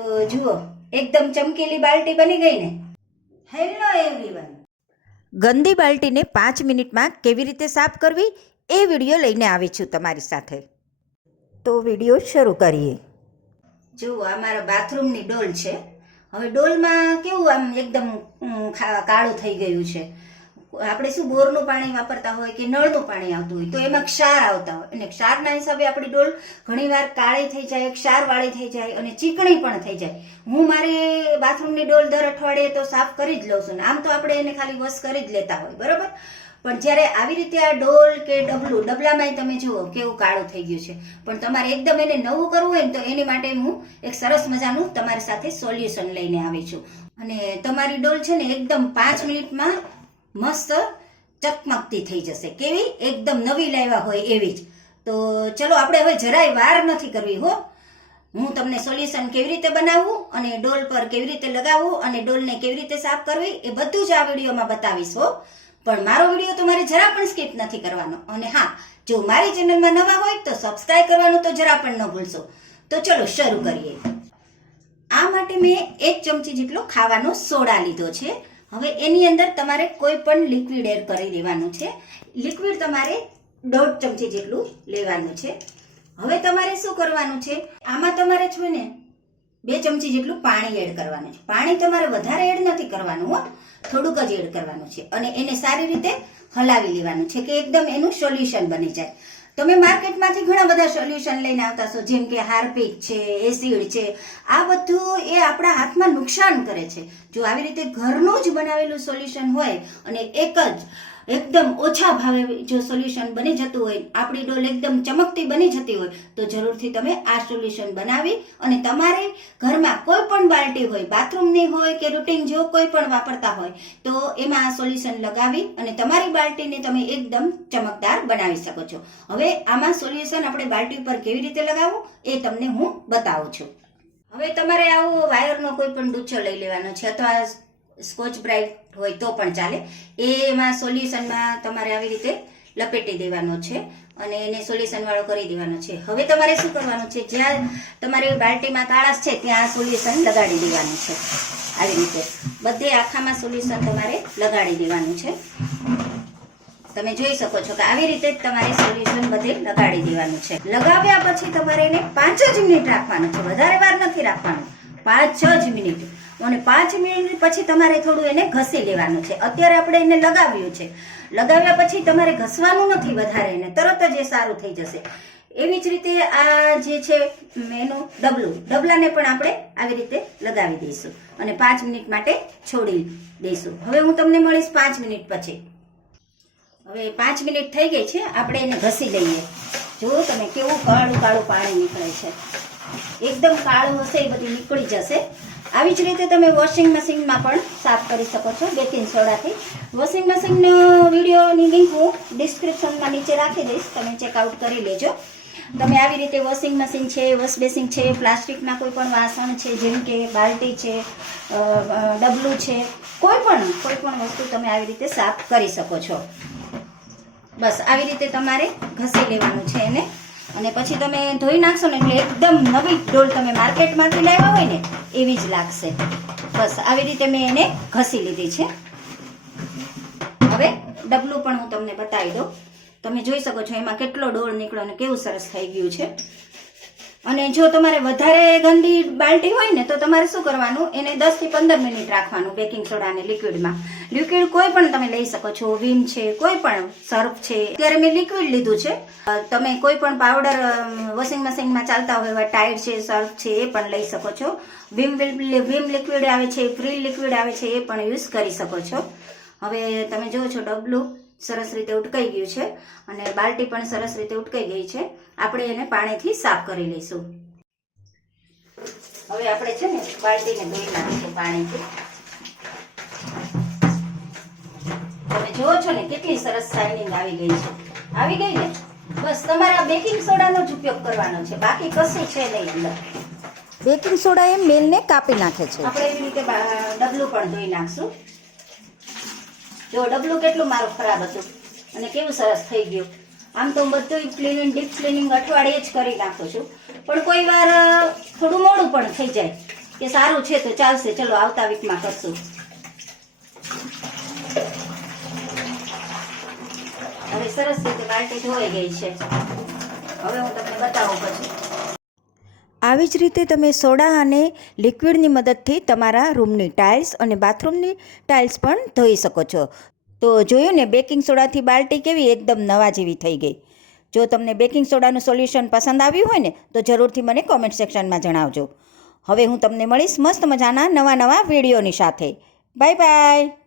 તો જુઓ એકદમ ચમકીલી બાલટી બની ગઈ ને. હેલો એવરીવન ગંદી બાલ્ટીને પાંચ મિનિટમાં કેવી રીતે સાફ કરવી એ વીડિયો લઈને આવી છું તમારી સાથે. તો વીડિયો શરૂ કરીએ. જુઓ આ મારા બાથરૂમની ડોલ છે. હવે ડોલમાં કેવું આમ એકદમ કાળું થઈ ગયું છે. આપણે શું બોરનું પાણી વાપરતા હોય કે નળનું પાણી આવતું હોય, તો એમાં ક્ષાર આવતા હોય. અને ક્ષારના હિસાબે આપણી ડોલ ઘણીવાર કાળી થઈ જાય, ક્ષારવાળી થઈ જાય અને ચીકણી પણ થઈ જાય. હું મારી બાથરૂમની ડોલ દર અઠવાડિયે તો સાફ કરી જ લઉં છું ને, આમ તો આપણે એને ખાલી વોશ કરી જ લેતા હોય, બરાબર? પણ જ્યારે આવી રીતે આ ડોલ કે ડબલું, ડબલામાંય તમે જુઓ, કેવું કાળું થઈ ગયું છે. પણ તમારે એકદમ એને નવું કરવું હોય ને, તો એની માટે હું એક સરસ મજાનું તમારી સાથે સોલ્યુશન લઈને આવી છું. અને તમારી ડોલ છે ને, એકદમ પાંચ મિનિટમાં મસ્ત ચકમકતી થઈ જશે. કેવી? એકદમ નવી લાવ્યા હોય એવી જ. તો ચલો, આપણે હવે જરાય વાર નથી કરવી હો. હું તમને સોલ્યુશન કેવી રીતે બનાવવું અને ડોલ પર કેવી રીતે લગાવવું અને ડોલને કેવી રીતે સાફ કરવી એ બધું જ આ વિડીયોમાં બતાવીશ હો. પણ મારો વીડિયો તમારે જરા પણ સ્કીપ નથી કરવાનો. અને હા, જો મારી ચેનલમાં નવા હોય તો સબસ્ક્રાઇબ કરવાનું તો જરા પણ ન ભૂલશો. તો ચલો, શરૂ કરીએ. આ માટે મેં એક ચમચી જેટલો ખાવાનો સોડા લીધો છે. હવે એની અંદર તમારે કોઈ પણ લિક્વિડ એડ કરી દેવાનું છે. લિક્વિડ તમારે દોઢ ચમચી જેટલું લેવાનું છે. હવે તમારે શું કરવાનું છે? આમાં તમારે છે ને બે ચમચી જેટલું પાણી એડ કરવાનું છે. પાણી તમારે વધારે એડ નથી કરવાનું હો. થોડુંક જ એડ કરવાનું છે. અને એને સારી રીતે હલાવી લેવાનું છે કે એકદમ એનું સોલ્યુશન બની જાય. તમે માર્કેટમાંથી ઘણા બધા સોલ્યુશન લઈને આવતા છો, જેમ કે હાર્પિક છે, એસિડ છે, આ બધું એ આપણા હાથમાં નુકસાન કરે છે. જો આવી રીતે ઘરનું જ બનાવેલું સોલ્યુશન હોય અને એક જ એકદમ ઓછા ભાવે જો સોલ્યુશન બની જતું હોય, આપણી ડોલ એકદમ ચમકતી બની જતી હોય, તો જરૂરથી તમે આ સોલ્યુશન બનાવી અને તમારે ઘરમાં કોઈ પણ બાલ્ટી હોય બાથરૂમની હોય કે રૂટીન જો કોઈ પણ વાપરતા હોય, તો એમાં આ સોલ્યુશન લગાવી અને તમારી બાલ્ટીને તમે એકદમ ચમકદાર બનાવી શકો છો. હવે આમાં સોલ્યુશન આપણે બાલ્ટી ઉપર કેવી રીતે લગાવવું, એ તમને હું બતાવું છું. હવે તમારે આવો વાયરનો કોઈ પણ ડૂચો લઈ લેવાનો છે, અથવા સ્કોચ બ્રાઇટ હોય તો પણ ચાલે. એમાં સોલ્યુશનમાં તમારે આવી રીતે લપેટી દેવાનો છે અને એને સોલ્યુશનવાળો કરી દેવાનો છે. હવે તમારે શું કરવાનું છે? જ્યાં તમારી બાલ્ટીમાં કાળાશ છે, ત્યાં સોલ્યુશન લગાડી દેવાનું છે. આવી રીતે. બધે આખામાં સોલ્યુશન તમારે લગાડી દેવાનું છે. તમે જોઈ શકો છો કે આવી રીતે તમારે સોલ્યુશન બધે લગાડી દેવાનું છે. લગાવ્યા પછી તમારે એને પાંચ જ મિનિટ રાખવાનું છે. વધારે વાર નથી રાખવાનું. પાંચ જ મિનિટ. અને પાંચ મિનિટ પછી તમારે થોડું એને ઘસી લેવાનું છે. અત્યારે આપણે એને લગાવ્યું છે. લગાવ્યા પછી તમારે ઘસવાનું નથી વધારે એને. તરત જ એ સારું થઈ જશે. એવી જ રીતે આ જે છે એનું ડબલું. ડબલાને પણ આપણે આવી રીતે લગાવી દઈશું. અને પાંચ મિનિટ માટે છોડી દઈશું. હવે હું તમને મળીશ પાંચ મિનિટ પછી. હવે પાંચ મિનિટ થઈ ગઈ છે. આપણે એને ઘસી લઈએ. જુઓ તમે કેવું કાળું કાળું પાણી નીકળે છે. એકદમ કાળું હશે, એ બધું નીકળી જશે. આવી જ રીતે તમે વોશિંગ મશીનમાં પણ સાફ કરી શકો છો, બે બેકિંગ સોડાથી. વોશિંગ મશીનનો વિડીયોની લિંક હું ડિસ્ક્રિપ્શનમાં નીચે રાખી દઈશ, તમે ચેકઆઉટ કરી લેજો. તમે આવી રીતે વોશિંગ મશીન છે વોશ બેસિંગ છે પ્લાસ્ટિકના કોઈ પણ વાસણ છે, જેમ કે બાલ્ટી છે ડબલું છે, કોઈ પણ કોઈ પણ વસ્તુ તમે આવી રીતે સાફ કરી શકો છો. બસ, આવી રીતે તમારે ઘસી લેવાનું છે એને. અને પછી તમે ધોઈ નાખશો ને એટલે એકદમ નવી ડોલ તમે માર્કેટમાંથી લાવ્યા હોય ને, એવી જ લાગશે. બસ, આવી રીતે મેં એને ઘસી લીધી છે. હવે ડબલું પણ હું તમને બતાવી દઉં. તમે જોઈ શકો છો એમાં કેટલો ડોળ નીકળ્યો અને કેવું સરસ થઈ ગયું છે. અને જો તમારે વધારે ગંદી બાલ્ટી હોય ને તો તમારે શું કરવાનું? એને દસથી પંદર મિનિટ રાખવાનું બેકિંગ સોડા અને લિક્વિડમાં. લિક્વિડ કોઈ પણ તમે લઈ શકો છો. વિમ છે, કોઈ પણ સર્ફ છે. અત્યારે મેં લિક્વિડ લીધું છે. તમે કોઈ પણ પાવડર વોશિંગ મશીનમાં ચાલતા હોય એવા ટાયર છે, સર્ફ છે, એ પણ લઈ શકો છો. વિમ વિમ લિક્વિડ આવે છે, ફ્રી લિક્વિડ આવે છે, એ પણ યુઝ કરી શકો છો. હવે તમે જુઓ છો ડબલું. સરસ રીતે ઉટકાઈ ગયું છે અને બાલટી પણ સરસ રીતે ઉટકાઈ ગઈ છે. આપણે એને પાણીથી સાફ કરી લઈશું. હવે આપણે છે ને બાલટીને ધોઈ નાખીશું પાણીથી. તમે જુઓ છો ને કેટલી સરસ શાઇનિંગ આવી ગઈ છે. આવી ગઈ ને? બસ તમારા બેકિંગ સોડાનો જ ઉપયોગ કરવાનો છે. બાકી કશું છે નહીં અંદર. બેકિંગ સોડા એ મેલને કાપી નાખે છે. આપણે એવી રીતે ડબલું પણ ધોઈ નાખશું. જો ડબલું કેટલું મારું ખરાબ હતું? અને કેવું સરસ થઈ ગયું? આમ તો બધું ક્લિનિંગ ડીપ ક્લિનિંગ અઠવાડિયે જ કરી નાખું છું. પણ કોઈ વાર થોડું મોડું પણ થઈ જાય. કે સારું છે તો ચાલશે. ચલો, આવતા વીકમાં કરશું. હવે સરસ રીતે બાલ્ટી ધોઈ ગઈ છે. હવે હું તમને બતાવું પછી. આવી જ રીતે તમે સોડા અને લિક્વિડની મદદથી તમારા રૂમની ટાઇલ્સ અને બાથરૂમની ટાઇલ્સ પણ ધોઈ શકો છો. તો જોયું ને, બેકિંગ સોડાથી બાલ્ટી કેવી એકદમ નવા જેવી થઈ ગઈ. જો તમને બેકિંગ સોડાનું સોલ્યુશન પસંદ આવ્યું હોય ને, તો જરૂરથી મને કોમેન્ટ સેક્શનમાં જણાવજો. હવે હું તમને મળીશ મસ્ત મજાના નવા નવા વિડીયોની સાથે. Bye bye!